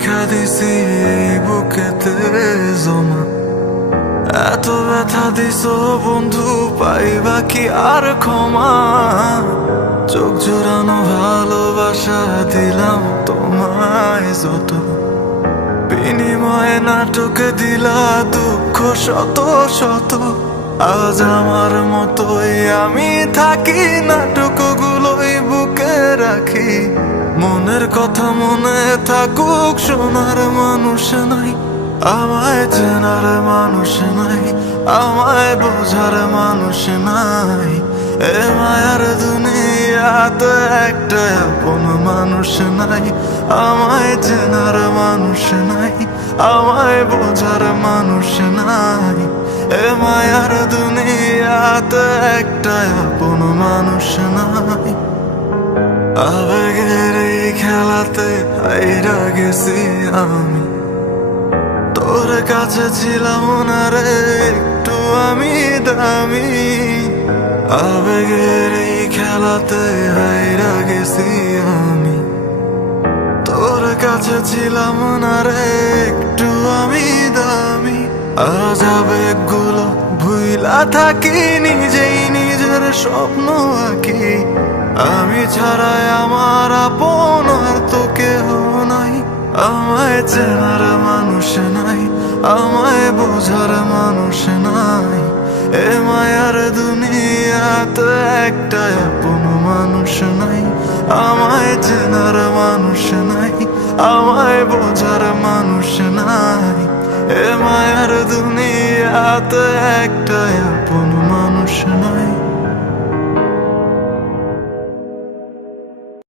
রাইখা দিছি এই বুকেতে জমা। এত ব্যথা দিছো বন্ধু, পাইবা কি আর ক্ষমা? চোখ জোড়ানো ভালোবাসা দিলাম তোমায় যত, বিনিময়ে নাটকে দিলা দুঃখ শত শত। আজ আমার মতোই আমি থাকি, নাটকগুলোই বুকে রাখি। মনের কথা মনে থাকুক, শোনার মানুষ নাই, আমায় চেনার মানুষ নাই, আমায় বোঝার মানুষ নাই। এ মায়ার দুনিয়াতে একটা আপন মানুষ নাই, আমায় চেনার মানুষ নাই, আমায় বোঝার মানুষ নাই। এ মায়ার দুনিয়াতে একটা আপন মানুষ নাই। আবেগের এই খেলাতে হাইরা গেছি আমি, তোর কাছে ছিলাম না রে একটু আমি দামি। আবেগের এই খেলাতে হাইরা গেছি আমি, তোর কাছে ছিলাম না রে একটু আমি দামি। আজ আবেগগুলো ভুইলা থাকি, নিজেই নিজের স্বপ্ন আঁকি। আমি ছাড়াই আমার আপন আর তো কেহ নাই, আমায় চেনার মানুষ নাই, আমায় বোঝার মানুষ নাই। এ মায়ার দুনিয়াতে একটা আপন মানুষ নাই, আমায় চেনার মানুষ নাই, আমায় বোঝার মানুষ নাই। এ মায়ার দুনিয়াতে একটা আপন